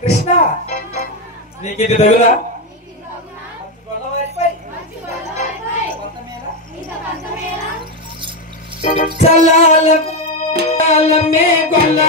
కృష్ణ నీకు ఇది తగులా చల్లాలమే గొల్లా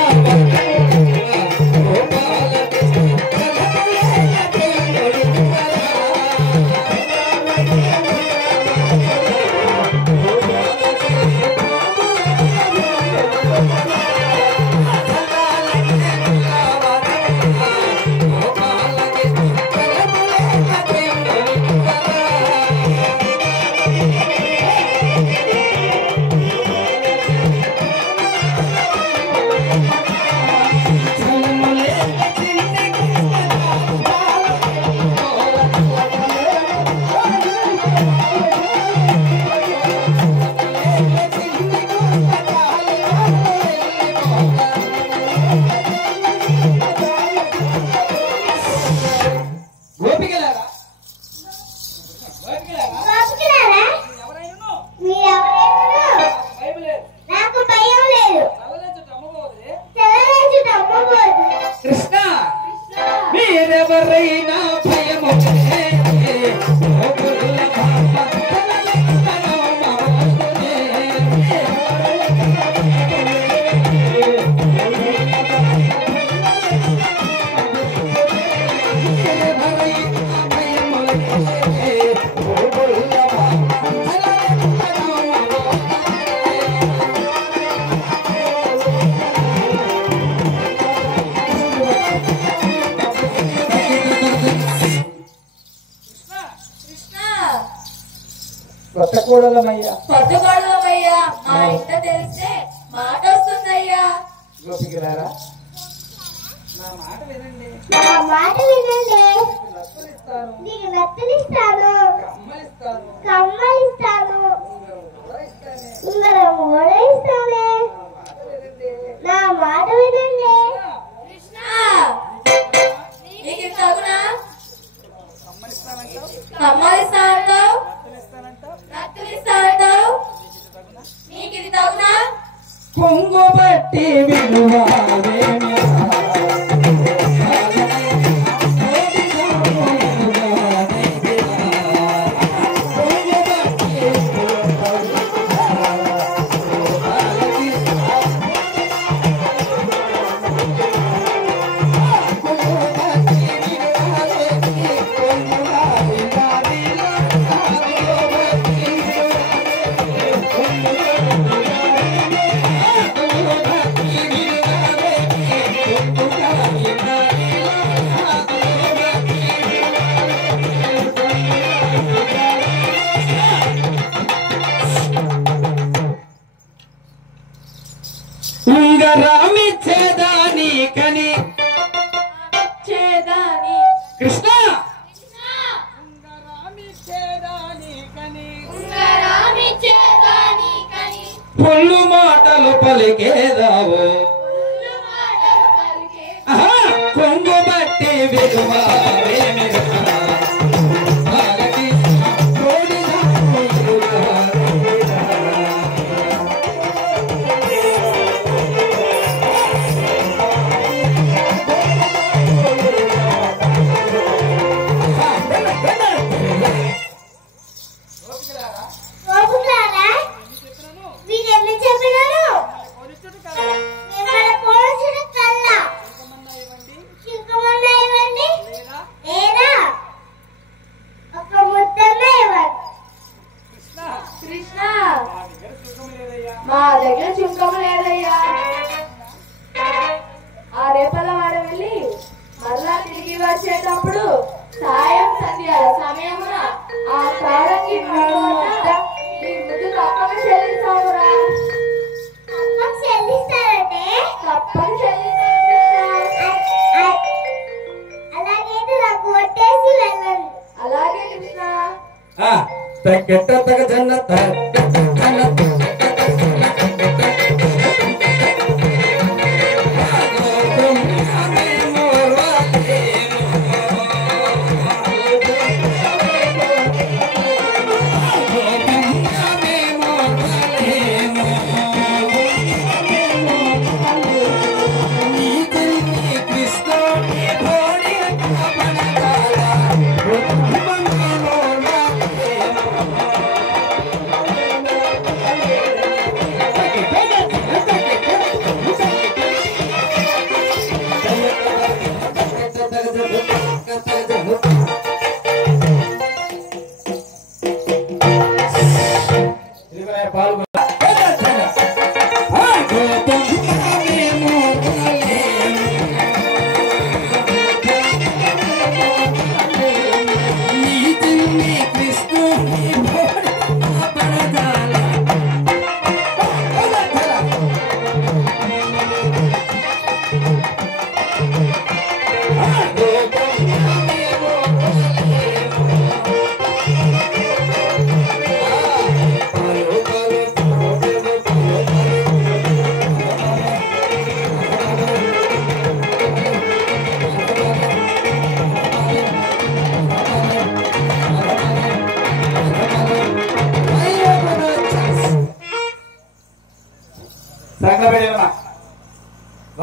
కొత్తగూడలమయ్యా కొత్తగూడలమయ్యా మా ఇంట తెలిస్తే మాట వస్తుందయ్యా. గోపికలారా నా మాట వినండి, నీకు నత్తలిస్తాను, కమ్మలిస్తాను, ఉంగరం కూడా ఇస్తాను. నా మాట వినండి. కృష్ణ నీకు తగునా? కమ్మలిస్తా అంటావు, రక్తులిస్తా అంటావు, నీకు ఇది తగునా? కొంగు బట్టి విలువావేమి ఉంగరామిచ్చేదాని కని కృష్ణ పొల్లు మాటలు పలికేదావు కొంగు బట్టి విలువావేమి మా దగ్గర చుక్కం లేదయ్యా. ఆ రేపల వాడ వెళ్ళి మరలా తిరిగి వచ్చేటప్పుడు సాయం సంధ్యాల సమయమున ఆ కాడకి నీ ముందు తప్పక చెల్లిస్తావురా. చెల్లిస్తారంటే తప్పక చెల్లిస్తావు. తగ్గెట్ట తగ జన్న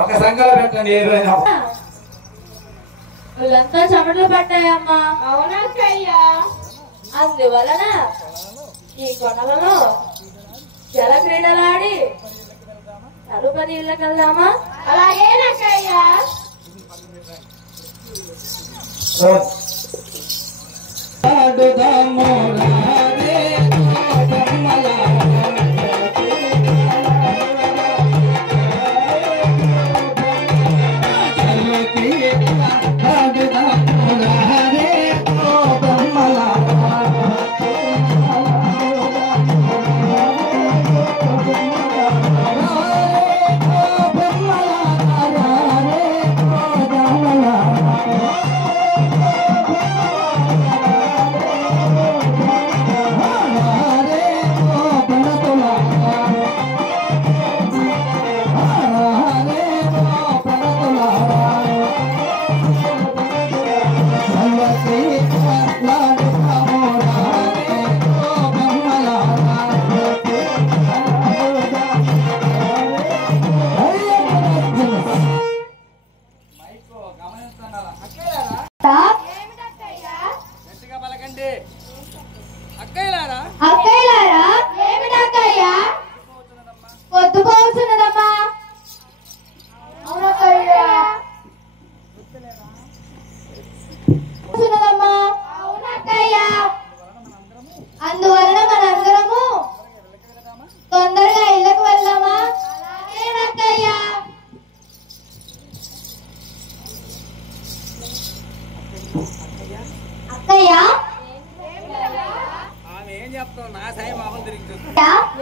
ఒక సంఘాలు పెట్టండి. వీళ్ళంతా చెమటలు పట్టాయమ్మా. అవునక్కయ్యా. అందువలన ఈ కొండలలో జల క్రీడలాడి తదుపరి ఇళ్ళకి వెళ్దామా? అలాగేనక్కయ్యా. అక్కయ్యలారా ఏమిటక్కయ్యా? పొద్దుపోతున్నదమ్మా. అవునక్కయ్యా. అవునక్కయ్యా. అందువలన మనందరము తొందరగా ఇళ్ళకు వెళ్దామా? అలాగేనక్కయ్యా. అక్కయ్యా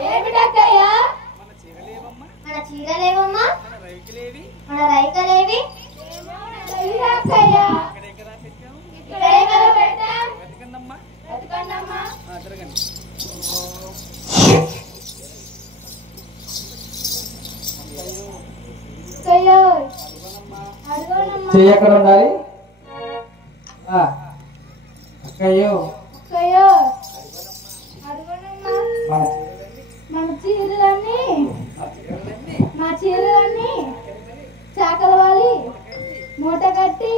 ఏమిటక్కయ్యా? మన చీరలేవమ్మా? మన రైకలేవి? అక్కయ్యా ఇక్కడే కదా పెట్టాం. వెతకండమ్మా. చెయ్యి ఎక్కడ ఉండాలి? అక్కయ్యో మన చీరలన్నీ మా చీరలన్నీ చాకల వాలి మూట కట్టి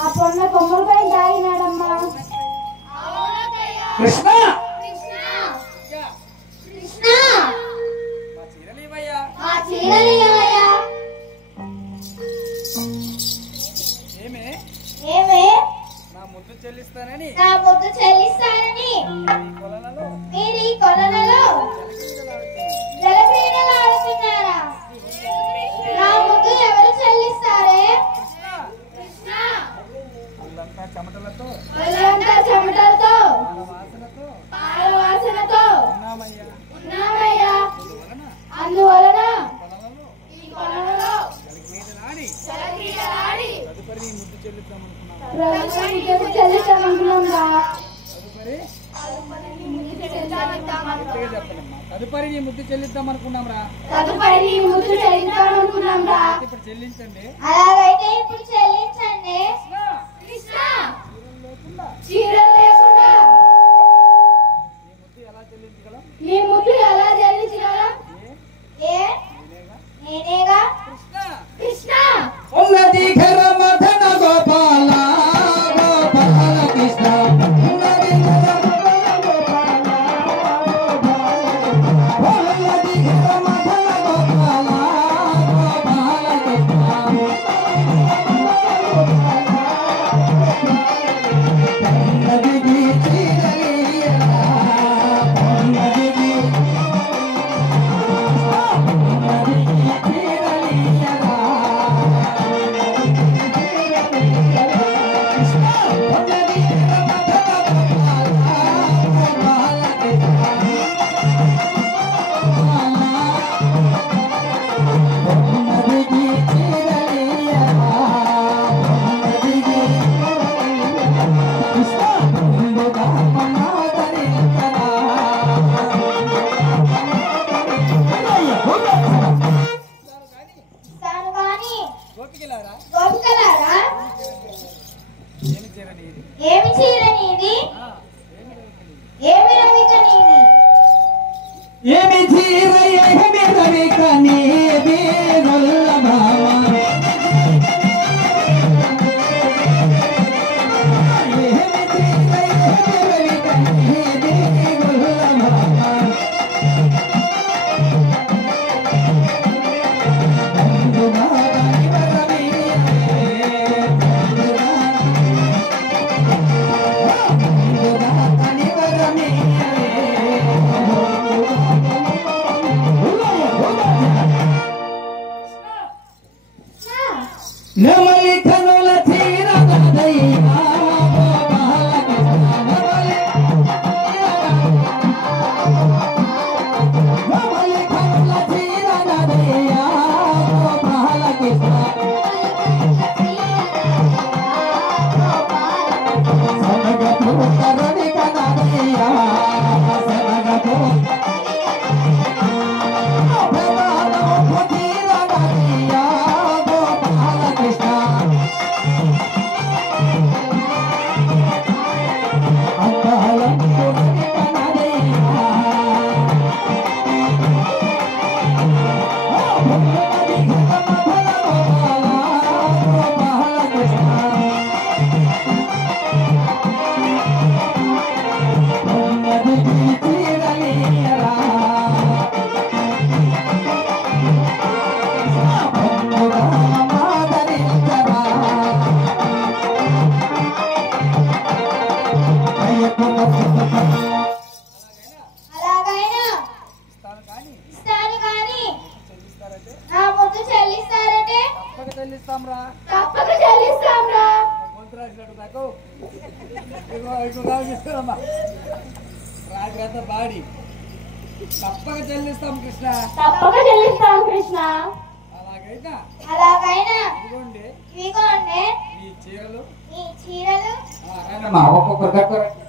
ఆ పొన్న కొమ్మలపై దాగినాడమ్మా. కృష్ణ మా చీరలివయ్యా. ఏమే నా ముద్దు చెల్లిస్తానని మీరు ఈ కొలలలో జలక్రీడలు ఆడుతున్నారా? నా ముద్దు ఎవరు చెల్లిస్తారే? కృష్ణ. చెమటలతో పాల వాసనతో ఉన్నామయ్యా. అందువలన ఈ కొలలలో జలక్రీడలాడి తదుపరి ముద్దు చెల్లిస్తామనుకున్నాం. గట్టిగా చెప్పండమ్మా. తదుపరి నీ ముద్దు చెల్లిద్దాం అనుకున్నాం రా. తదుపరి నీ ముద్దు చెల్లిద్దామనుకున్నాం రా. ఇప్పుడు చెల్లించండి. అలాగైతే ఇప్పుడు చెల్లించండి. కృష్ణ చీరలు లేకుండా నీ ముద్దు ఎలా చెల్లించగలం? నీ ముద్దు ఎలా చెల్లించగలం? నేనేగా. కృష్ణ ఉన్నది ఘర మదన గోపాల గోపాల కృష్ణ. ఉన్నది ఘర మదన గోపాల ఉన్నది ఘర మదన గోపాల గోపాల కృష్ణ. ఉన్నది చీరలియలా ఉన్నది గోపికలారా ఏమి చీర నీది? ఏమి రవిక నీది? ఏమి చీర ఏమి రవిక నీది గొల్లభామ. ఏమి చీర ఏమి రవిక నీది గొల్లభామ. నెమలి కనుల తీరదయ్యా గోపాల కృష్ణ. నెమలి కనుల తీరదయ్యా గోపాల కృష్ణ. సనగపు కరణి కనయ్యా సనగపు తీరదయ్యా గోపాల కృష్ణ. అలాగైనా ఇస్తాను కానీ నా ముద్దు చెల్లిస్తారంటే తప్పక చెల్లిస్తాం రా. తప్పక చెల్లిస్తాం రా. రాజగత బాడి తప్పక చెల్లిస్తాం కృష్ణ. తప్పక చెల్లిస్తాం కృష్ణ. అలాగైనా ఇదిగోండి ఈ చీరలు ఈ చీరలు ఒక్కొక్కరు కట్టుకోరండి.